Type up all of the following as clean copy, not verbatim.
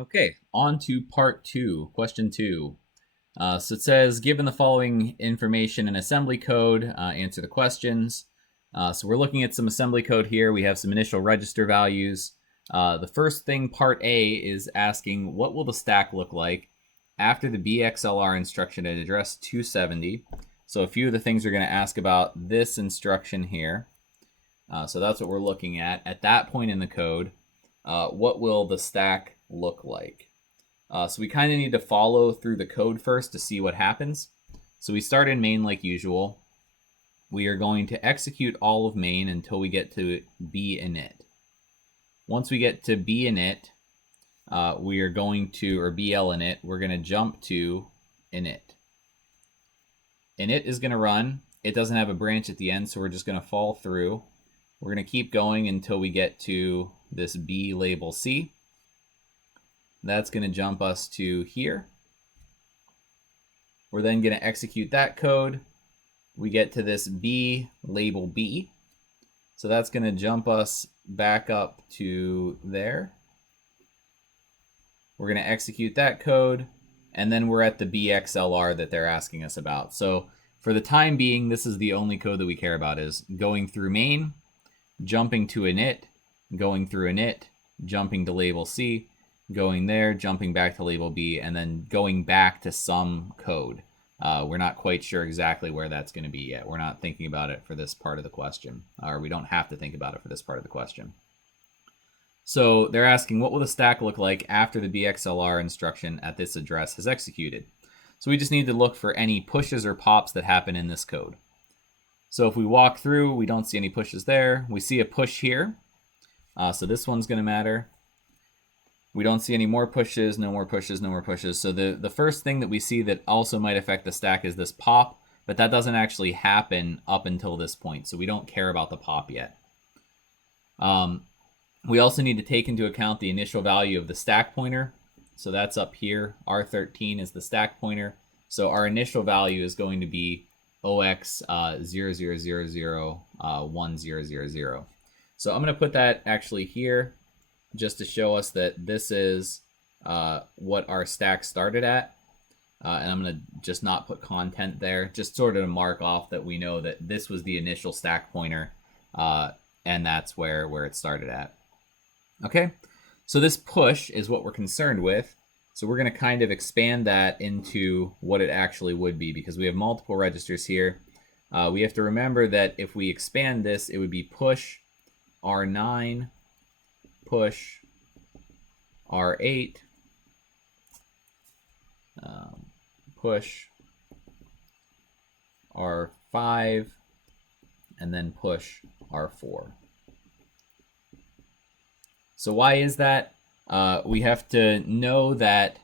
Okay, on to part 2, question 2. So it says, given the following information in assembly code, answer the questions. So we're looking at some assembly code here. We have some initial register values. The first thing, part A, is asking what will the stack look like after the BXLR instruction at address 270. So a few of the things are going to ask about this instruction here. So that's what we're looking at. At that point in the code, what will the stack look like? So we kind of need to follow through the code first to see what happens. So we start in main like usual. We are going to execute all of main until we get to B init. Once we get to B init, we are going to, or BL init, we're going to jump to init. Init is going to run. It doesn't have a branch at the end, so we're just going to fall through. We're going to keep going until we get to this B label C. That's going to jump us to here. We're then going to execute that code. We get to this B label B. So that's going to jump us back up to there. We're going to execute that code. And then we're at the BXLR that they're asking us about. So for the time being, this is the only code that we care about, is going through main, jumping to init, going through init, jumping to label C, going there, jumping back to label B, and then going back to some code. We're not quite sure exactly where that's going to be yet. We're not thinking about it for this part of the question, or we don't have to think about it for this part of the question. So they're asking, what will the stack look like after the BXLR instruction at this address has executed? So we just need to look for any pushes or pops that happen in this code. So if we walk through, we don't see any pushes there. We see a push here. So this one's going to matter. We don't see any more pushes, no more pushes, no more pushes. So the first thing that we see that also might affect the stack is this pop, but that doesn't actually happen up until this point. So we don't care about the pop yet. We also need to take into account the initial value of the stack pointer. So that's up here. R13 is the stack pointer. So our initial value is going to be OX 00001000. So I'm going to put that actually here just to show us that this is what our stack started at. And I'm going to just not put content there, just sort of to mark off that we know that this was the initial stack pointer, and that's where it started at. Okay, so this push is what we're concerned with. So we're going to kind of expand that into what it actually would be, because we have multiple registers here. We have to remember that if we expand this, it would be push R9, push R8, push R5, and then push R4. So why is that? We have to know that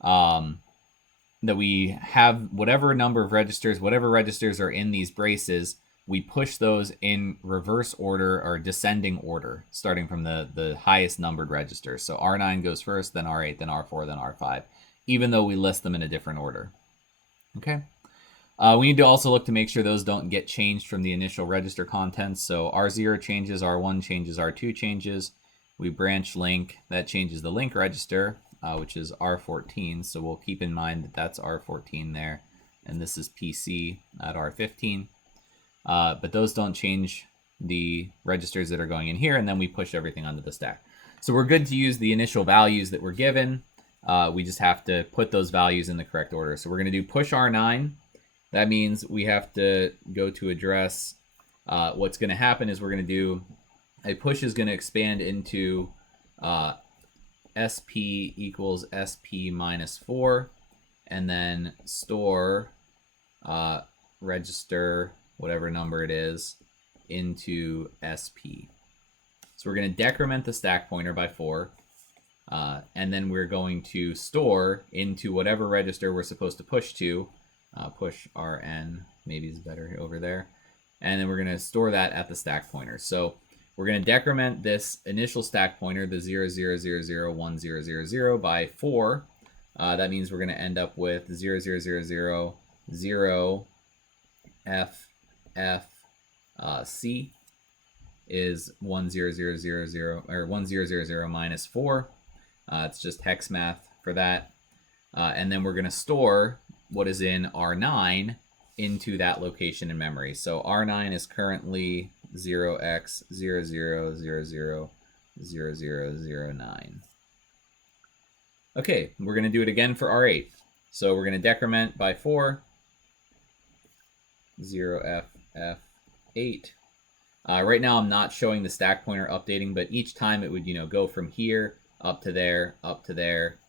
that we have whatever number of registers, whatever registers are in these braces, we push those in reverse order or descending order, starting from the highest numbered registers. So R9 goes first, then R8, then R4, then R5, even though we list them in a different order. Okay. We need to also look to make sure those don't get changed from the initial register contents. So R0 changes, R1 changes, R2 changes. We branch link, that changes the link register, which is R14. So we'll keep in mind that that's R14 there. And this is PC at R15. But those don't change the registers that are going in here. And then we push everything onto the stack. So we're good to use the initial values that we're given. We just have to put those values in the correct order. So we're going to do push R9. That means we have to go to address. What's going to happen is we're going to do a push is going to expand into SP equals SP minus 4, and then store register, whatever number it is, into SP. So we're going to decrement the stack pointer by 4, and then we're going to store into whatever register we're supposed to push to. Push RN, maybe is better over there. And then we're going to store that at the stack pointer. So we're going to decrement this initial stack pointer, the 00001000, by 4. That means we're going to end up with 00000 C is 10000 or 1000 minus 4. It's just hex math for that. And then we're going to store what is in R9 into that location in memory. So R9 is currently 0x00000009. Okay, we're going to do it again for R8. So we're going to decrement by 4, 0f8. Right now I'm not showing the stack pointer updating, but each time it would, go from here up to there,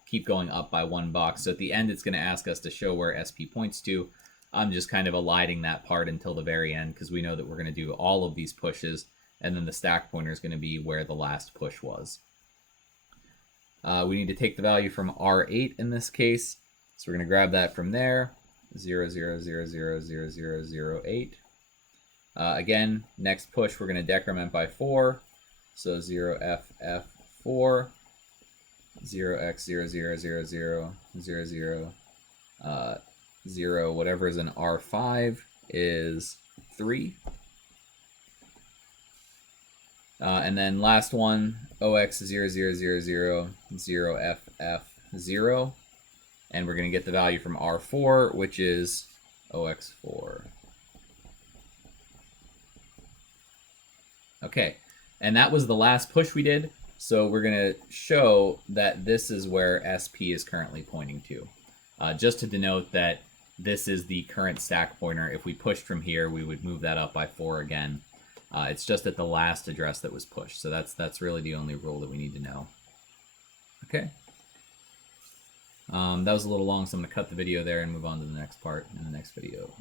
keep going up by 1 box. So at the end, it's going to ask us to show where SP points to. I'm just kind of eliding that part until the very end because we know that we're going to do all of these pushes, and then the stack pointer is going to be where the last push was. We need to take the value from R8 in this case. So we're going to grab that from there, 000000008. Again, next push, we're going to decrement by 4. So 0ff4, 0x000000, 0, whatever is in R5 is 3. And then last one, OX0000, 0FF0. And we're going to get the value from R4, which is OX4. Okay, and that was the last push we did. So we're going to show that this is where SP is currently pointing to. Just to denote that this is the current stack pointer. If we pushed from here, we would move that up by 4 again. It's just at the last address that was pushed. So that's really the only rule that we need to know. Okay. That was a little long, so I'm going to cut the video there and move on to the next part in the next video.